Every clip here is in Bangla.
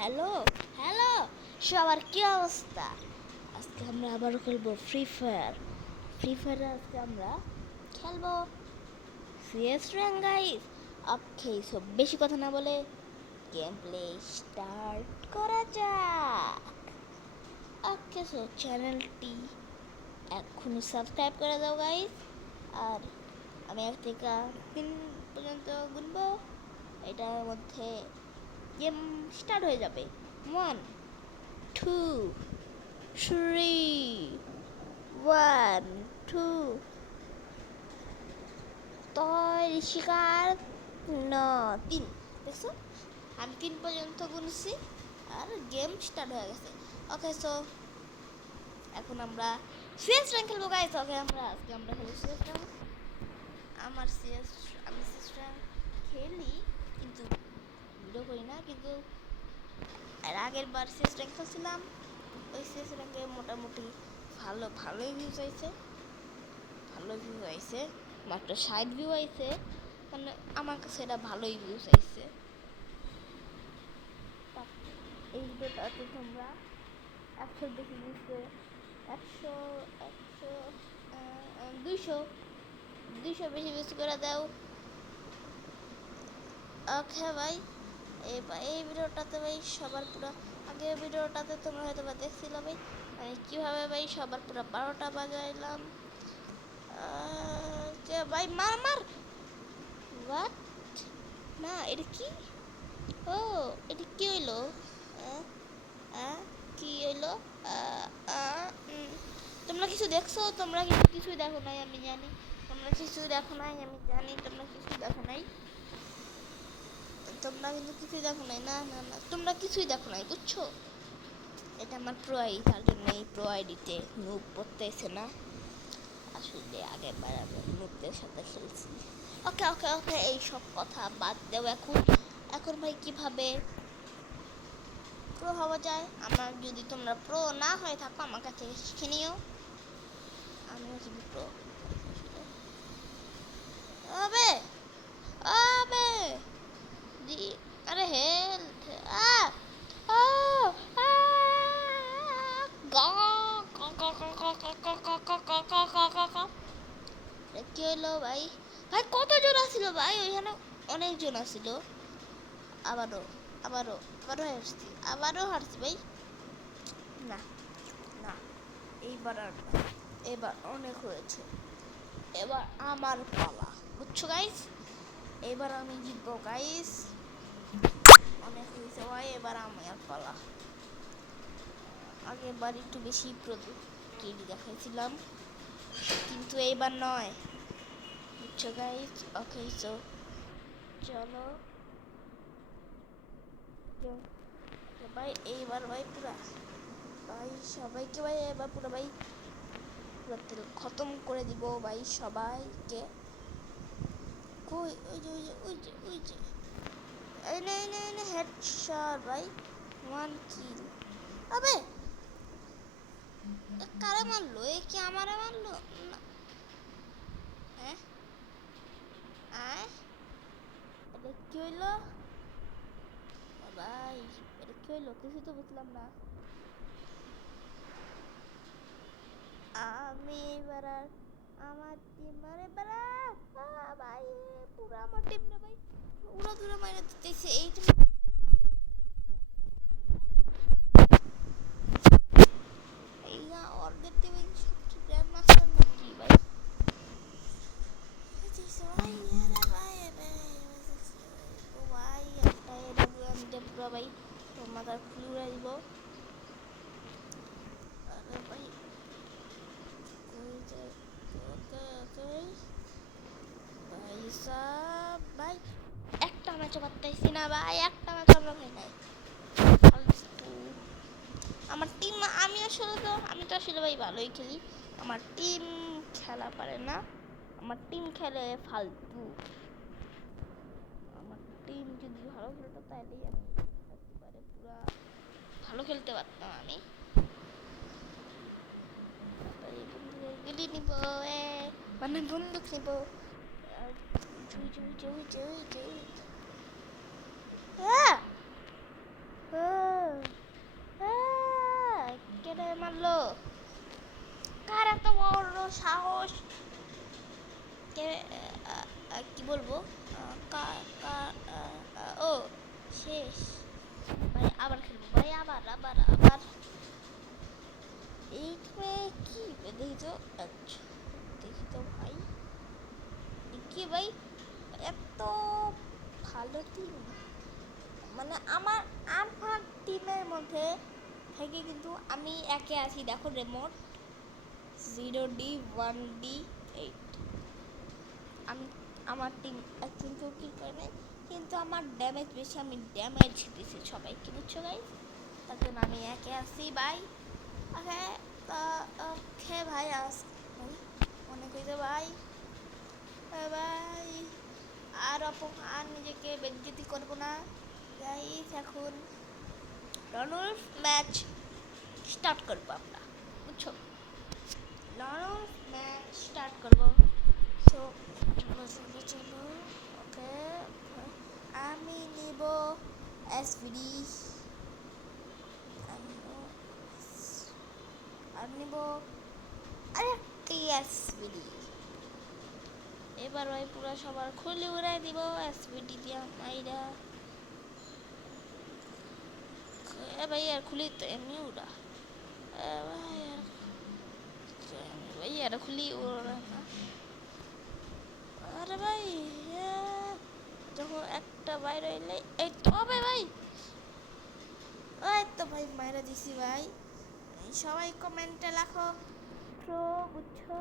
হ্যালো হ্যালো সবার কি অবস্থা? আজকে আমরা আবারও খেলবো ফ্রি ফায়ারে আজকে আমরা খেলবো সিএস র্যাঙ্ক গাইস। ওকে, সো বেশি কথা না বলে গেম প্লে স্টার্ট করা যাক। ওকে, সো চ্যানেলটি এখনই সাবস্ক্রাইব করে দাও গাইস। আর আমি 1 থেকে 3 পর্যন্ত গুনবো, এটার মধ্যে গেম স্টার্ট হয়ে যাবে। 1 2 3 1 2 তয় শিকার 3 দেখছো, আমি 3 পর্যন্ত গুনছি আর গেম স্টার্ট হয়ে গেছে। ওকে, সো এখন আমরা সিএস র্যাঙ্ক খেলবো গাইস। ওকে, আজকে আমরা খেলবো সিএস র্যাঙ্ক। আমি সিএস র্যাঙ্ক খেলি কিন্তু ভিডিও করি না, কিন্তু আর আগের বার সিএস র্যাঙ্ক খেলছিলাম, ওই সিএস র্যাঙ্কে মোটামুটি ভালোই ভিউজ আইছে, মাত্র 60 ভিউ আইছে, মানে আমার কাছে এটা ভালোই ভিউজ আইছে। এই ভিডিওটাতে তোমরা 100 বেশি ভিউজে 100 100 200 বেশি ভিউজ করে দাও। ওকে ভাই, এই ভিডিওটাতে ভাই সবার পুরো আগের ভিডিওটাতে তোমরা হয়তো বা দেখছিল ভাই, মানে কীভাবে ভাই সবার পুরো 12টা বাজাইলাম। ভাই মার হোয়াট, না এটা কি? ও, এটা কি হইলো? কি হইলো? তোমরা কিছু দেখছো? তোমরা কিন্তু কিছুই দেখো নাই, আমি জানি। তোমরা কিছুই দেখো নাই, আমি জানি। তোমরা কিছুই দেখো নাই, তোমরা কিন্তু কিছুই দেখো নাই। না না না, তোমরা কিছুই দেখো নাই, বুঝছো? এটা আমার প্রো আইডি, তার জন্য এই প্রো আইডিতে নুব পড়তেছে না। আসলে আগের বার আমি নুবদের সাথে খেলছি। ওকে ওকে ওকে, এইসব কথা বাদ দেও এখন ভাই কিভাবে প্রো হওয়া যায়। আমার যদি তোমরা প্রো না হয়ে থাকো আমার কাছে শিখে নিও, আমিও কিন্তু প্রো। আবে আবে দি, আরে হেলথ আ ও আ গা কা কা কা কা কা কা কা কা কা কা কা কা। কি হলো ভাই? ভাই কতজন আসছিল ভাই ওইখানে? অনেকজন আসছিল। আবারও আবারও আবারও হারছি ভাই। না না, এইবার আর না, এবার অনেক হয়েছে। এবার আমার পালা, বুঝছো গাইস? এবার আমি জিতবো গাইস, অনেক হয়েছে ভাই, এবার আমার পালা। আগেরবার একটু বেশি প্রযুক্তি দেখাইছিলাম, কিন্তু এইবার নয়, বুঝছো গাইস? ওকে, সো চলো ভাই, এইবার ভাই পুরা ভাই সবাইকে ভাই এবার পুরো ভাই পুরো তেল খতম করে দিব ভাই সবাইকে। কই ওই যে এই নে হেডশট ভাই, 1 কিল। আবে কারে মারলো? এ কি আমারে মারলো? না, হ্যাঁ আয়, এটা কি হইলো ভাই? এটা কি হইলো? কিছু তো বুঝলাম না। আমি এবার আর আমার টিম মারে বেড়া ভাই, পুরো আমার টিম না ভাই, উড়া দূরে মাইরে দিতেছে এই টিম। এই না অর্ধেক টিমে সবচেয়ে গ্র্যান্ড মাস্টার নাকি ভাই? ভাই আরে ভাই ও ভাই, একটা এডাব্লিউ পুরো ভাই তোর মাথার খুলে উড়াই দিব। আরে ভাই কই যে ভাই সব ভাই, একটা ম্যাচও পারতেছি না ভাই, একটা ম্যাচ আমরা ভাই নাই। আমার টিম, আমি তো আসলে ভাই ভালোই খেলি, আমার টিম খেলা পারে না, আমার টিম খেলে ফালতু। আমার টিম যদি ভালো খেলতো তাহলেই আমি একেবারে পুরা ভালো খেলতে পারতাম। আমি গুলি নিব, মানে বন্দুক নিব। মারলো? কার এত বড় সাহস? কে কি বলবো? ও শেষ। ভাই আবার খেলবো ভাই, আবার এইখানে কি দেখি তো? আচ্ছা দেখি তো ভাই, কি ভাই এত ভালো টিম, মানে আমার টিমের মধ্যে থেকে কিন্তু আমি একে আছি। দেখো রিমোট 0D1D8, আমি আমার টিম একজন কেউ কি করে নাই, কিন্তু আমার ড্যামেজ বেশি, আমি ড্যামেজ দিছি সবাইকে, বুঝছো গাইস? তার জন্য আমি একে আছি ভাই। ওকে ওকে ভাই, ভাই মনে করি ভাই, ভাই আর নিজেকে বেজ্জতি করবো না গাইস। এখন রনলফ ম্যাচ স্টার্ট করবো আমরা, বুঝছো? রনলফ ম্যাচ স্টার্ট করবো। তো চলো ওকে, আমি নিব এসভিডি, আমি নিব আরেকটি এসভিডি। এবার ভাই পুরো সবার খুলে উড়াই দিব এসভিডি দিয়া মাইরা। ভাই আর খুলি তো এমনি উড়া, ভাই আর খুলি উড়া না। আরে ভাই যখন একটা বাইরে এলে এই তো ভাই, ওই তো ভাই মাইরা দিছি ভাই। সবাই কমেন্টে লেখো প্রো, বুঝছো?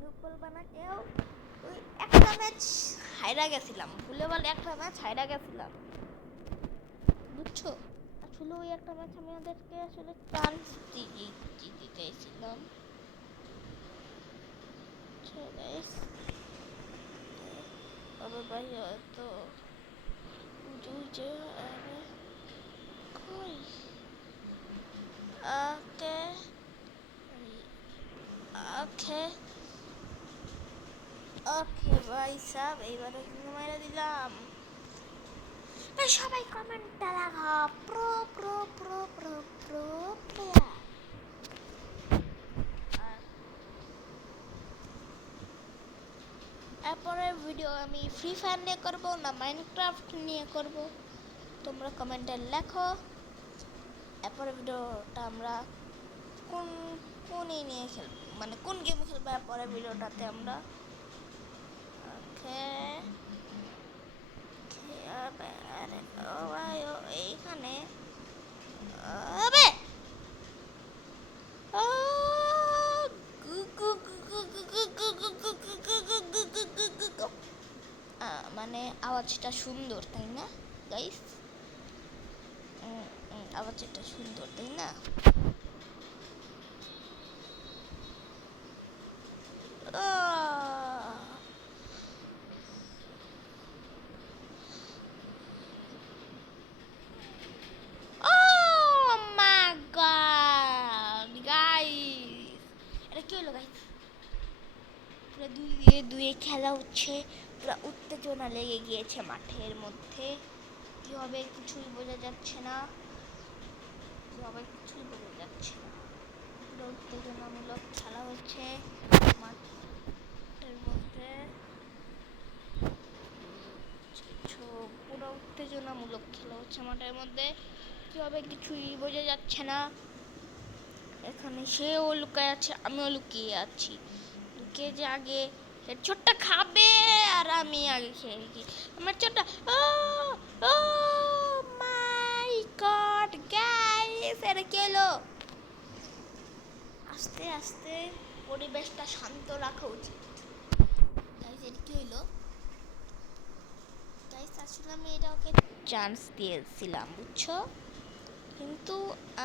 নুপল বানা কেউ। ওই একটা ম্যাচ হাইরা গেছিলাম, ভুলে বলে একটা ম্যাচ হাইরা গেছিলাম, বুঝছো? আসলে ওই একটা ম্যাচ আমি ওদেরকে আসলে চান্স দিতে চাইছিলাম। আবার ভাই তো বুঝে কই ওকে ওকে ওকে ভাই সাব, এইবারে কিন্তু মাইরা দিলাম। সবাই কমেন্টটা লাগা pro pro pro pro pro player. এরপরে ভিডিও আমি ফ্রি ফায়ার নিয়ে করবো না মাইনক্রাফট নিয়ে করব, তোমরা কমেন্টে লেখো। এরপরে ভিডিওটা আমরা কোন নিয়ে খেলবো, মানে কোন গেম খেলবো এরপরে ভিডিওটাতে আমরা। ওকে ও ভাই ও এইখানে মানে আওয়াজটা সুন্দর তাই না গাইস? আওয়াজটা সুন্দর তাই না? দুয়ে খেলা হচ্ছে, পুরো উত্তেজনা লেগে গিয়েছে মাঠের মধ্যে। কি হবে কিছুই বোঝা যাচ্ছে না, পুরো উত্তেজনামূলক খেলা হচ্ছে মাঠের মধ্যে, পুরো উত্তেজনামূলক খেলা হচ্ছে মাঠের মধ্যে। কি হবে কিছুই বোঝা যাচ্ছে না। এখানে সেও লুকায় আছে, আমিও লুকিয়ে আছি। লুকিয়ে যে আগে ছোট্টা খাবে আর আমি আগে খেয়ে গিয়ে আমার ছোট্টা ও মাই গড গাইস, এটা কি হলো? আস্তে আস্তে পরিবেশটা শান্ত রাখা উচিত। গাইস এটা কি হলো? গাইস আসলে আমি এটা ওকে চান্স দিয়েছিলাম, বুঝছো? কিন্তু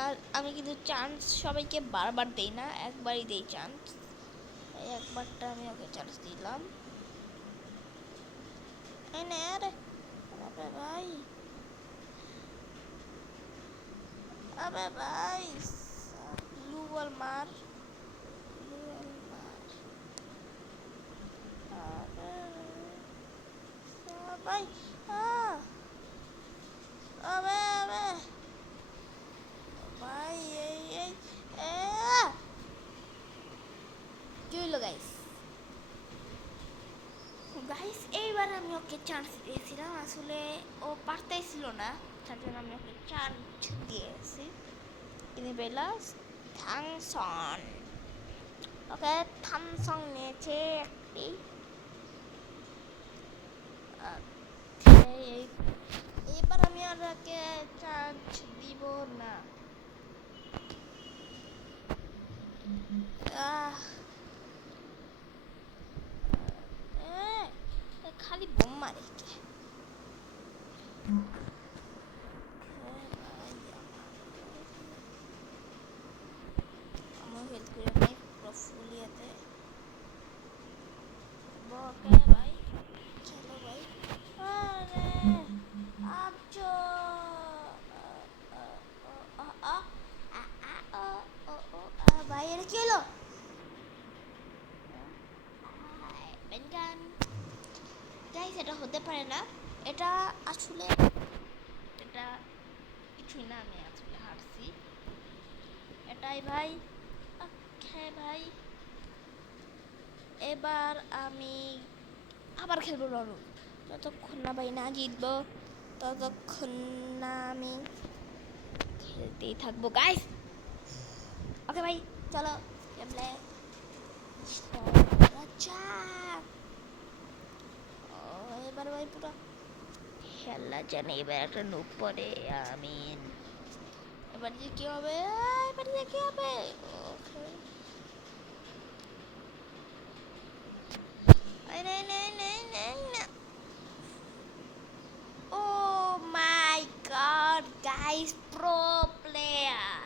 আর আমি কিন্তু চান্স সবাইকে বারবার দেই না, একবারই দেই চান্স। একবারটা আমি ওকে চান্স দিলাম। আরে ভাই আবে ভাই ব্লু বল মার, ভাই আবে ভাই এই ওকে চান্স দিয়েছিলাম, আসলে ও পারতেছিল না, তার জন্য আমি ওকে চান্স দিয়েছি। ইনি বেলাস থাংসন, ওকে থামসং নিয়েছে একটি। এবার আমি আর ওকে চান্স দিব না। খালি বোম মারে কে? আমার হেল্প করে নাই পুরো ফুল ইয়াতে। ওকে ভাই, চলো ভাই। আরে আচ্ছা, ভাই এটা কি হলো? গাইস এটা হতে পারে না, এটা আসলে এটা কিছুই না, আমি আসলে হারছি এটাই ভাই। ওকে ভাই, এবার আমি আবার খেলবো রনু। যতক্ষণ না ভাই না জিতবো ততক্ষণ না আমি খেলতেই থাকবো গাইস। ওকে ভাই চলো গেম প্লে এবার ভাই পুরো খেলা জানে। এবার একটা নুক পরে আমিন। এবার যে কি হবে, এবার যে কি হবে? Okay oh my god guys, pro player.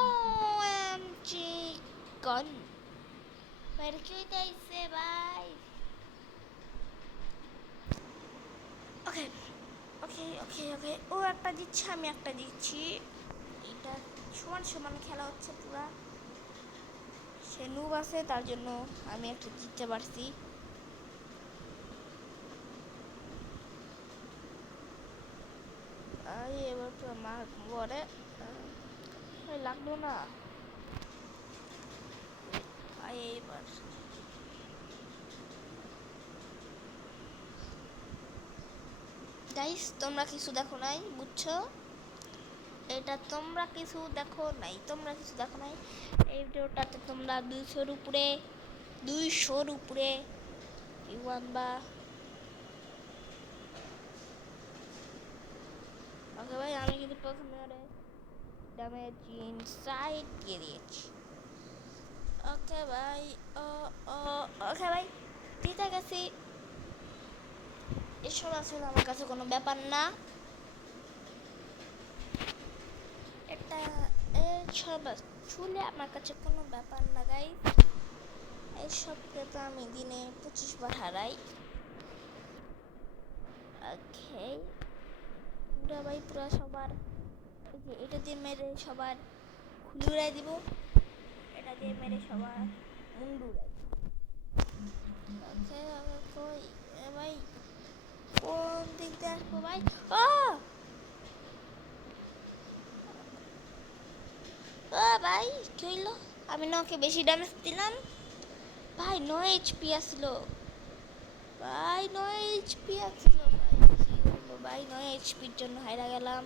OMG gun, বাইরে কি হইতাইছে ভাই? ওকে ওকে ওকে ওকে, ও একটা দিচ্ছে আমি একটা দিচ্ছি, এটা সমান সমান খেলা হচ্ছে পুরা। সে নুব আছে তার জন্য আমি একটা জিততে পারছি। এবার পুরো মার পরে লাগলো না। এবার গাইস তোমরা কিছু দেখো নাই, বুঝছো? এটা তোমরা কিছু দেখো নাই, তোমরা কিছু দেখো নাই। এই ভিডিওটাতে তোমরা 200-র উপরে ভিউ আনবা। ওকে ভাই, আমি কিন্তু প্রথমে ওরে ড্যামেজ ইনসাইড দিয়ে দিয়েছি। ওকে ভাই, ও ও ওকে ভাই, জিতে গেছি। এসব আসলে আমার কাছে কোনো ব্যাপার না, এটা এসব আসলে আমার কাছে কোনো ব্যাপার না গাইস। এইসবকে তো আমি দিনে 25 বার হারাই। ওকে পুরা ভাই, পুরা সবার এটা দিয়ে মেরে সবার খুলি উড়াই দিব, এটা দিয়ে মেরে সবার মুন্ডু উড়াই দিব। ওকে কই ভাই, কোন দিক দিয়ে আসবো ভাই? ও ও ভাই কি হইলো? আমি না ওকে বেশি ড্যামেজ দিলাম ভাই। 9 এইচপি আসলো ভাই, 9 এইচপি আসলো ভাই। কি হলো ভাই, 9 এইচপির জন্য হারা গেলাম।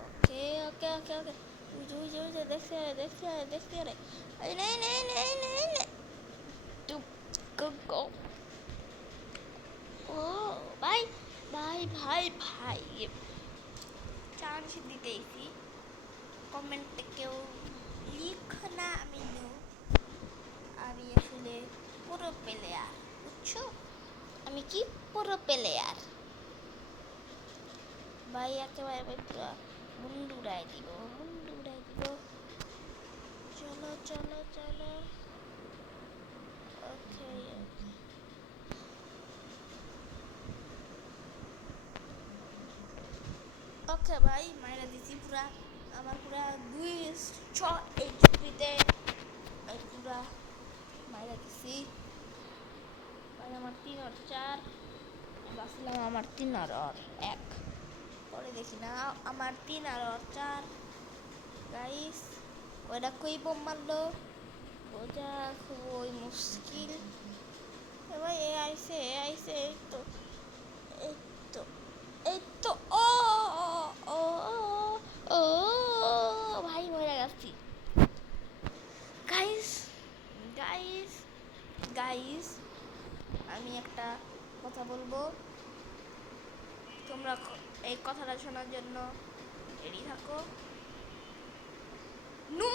ওকে ওকে ওকে ওকে, উই দেখছে দেখছে দেখছে রে। আরে নেই নেই নেই নেই নেই, টুক গো। ও ভাই ভাই ভাই ভাই, চান্স দিতেইছি, কমেন্টে কেউ লিখ না আমি নো, আমি আসলে পুরো প্লেয়ার, বুঝছো? আমি কি পুরো প্লেয়ার ভাই, একেবারে ভাই পুরো মুন্ডু উড়াই দিব, মুন্ডু উড়াই দিব। চলো চলো চলো, ওকে ওকে ভাই, মাইরা দিছি পুরা। আমার পুরা 200 এইচপিতে পুরা মাইরা দিছি আমার 3 আর 4, বাঁচলাম আমার 3 আর 1। পরে দেখি না আমার 3 আর 4। গাইস ওটা কই বোম মারলো বোঝা খুবই মুশকিল। এবার এ আইসে এই তো এই তো এই তো ও ও ও ও ভাই মরে গেছি। গাইস গাইস গাইস আমি একটা কথা বলবো, তোমরা এই কথাটা শোনার জন্য রেডি থাকো। নো